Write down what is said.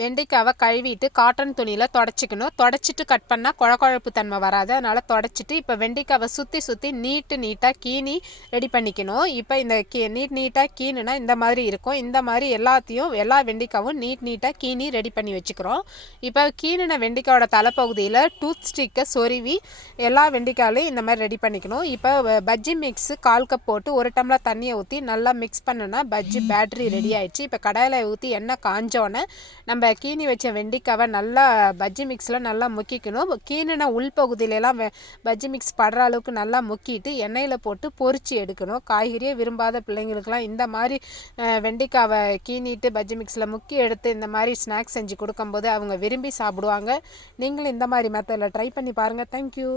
வெண்டைக்காவை கழுவிட்டு காட்டன் துணியில் தொடச்சிக்கணும். தொடச்சிட்டு கட் பண்ணால் குழகுழப்பு தன்மை வராது. அதனால் தொடச்சிட்டு இப்போ வெண்டைக்காவை சுற்றி நீட்டாக கீனி ரெடி பண்ணிக்கணும். இப்போ இந்த நீட்டாக கீனுனா இந்த மாதிரி இருக்கும். இந்த மாதிரி எல்லா வெண்டைக்காவும் நீட்டாக கீனி ரெடி பண்ணி வச்சுக்கிறோம். இப்போ கீனின வெண்டைக்காவோட தலைப்பகுதியில் டூத் ஸ்டிக்கை சொருவி எல்லா வெண்டைக்காயிலையும் இந்த மாதிரி ரெடி பண்ணிக்கணும். இப்போ பஜ்ஜி மிக்ஸு 1/4 கப் போட்டு 1 டம்ளர் தண்ணியை ஊற்றி நல்லா மிக்ஸ் பண்ணுனா பஜ்ஜி பேட்டரி ரெடி ஆயிடுச்சு. இப்போ கடாயில் ஊற்றி எண்ணெய் காஞ்சோன்னே நம்ம கீனி வச்ச வெண்டைக்காவை நல்லா பஜ்ஜி மிக்ஸில் நல்லா முக்கிக்கணும். கீனின உள்பகுதியிலலாம் பஜ்ஜி மிக்ஸ் படுற அளவுக்கு நல்லா முக்கிட்டு எண்ணெயில் போட்டு பொரிச்சு எடுக்கணும். காய்கறியே விரும்பாத பிள்ளைங்களுக்கெல்லாம் இந்த மாதிரி வெண்டைக்காவை கீனிட்டு பஜ்ஜி மிக்ஸில் முக்கி எடுத்து இந்த மாதிரி ஸ்நாக்ஸ் செஞ்சு கொடுக்கும்போது அவங்க விரும்பி சாப்பிடுவாங்க. நீங்களும் இந்த மாதிரி மெத்தடில் ட்ரை பண்ணி பாருங்கள். தேங்க்யூ.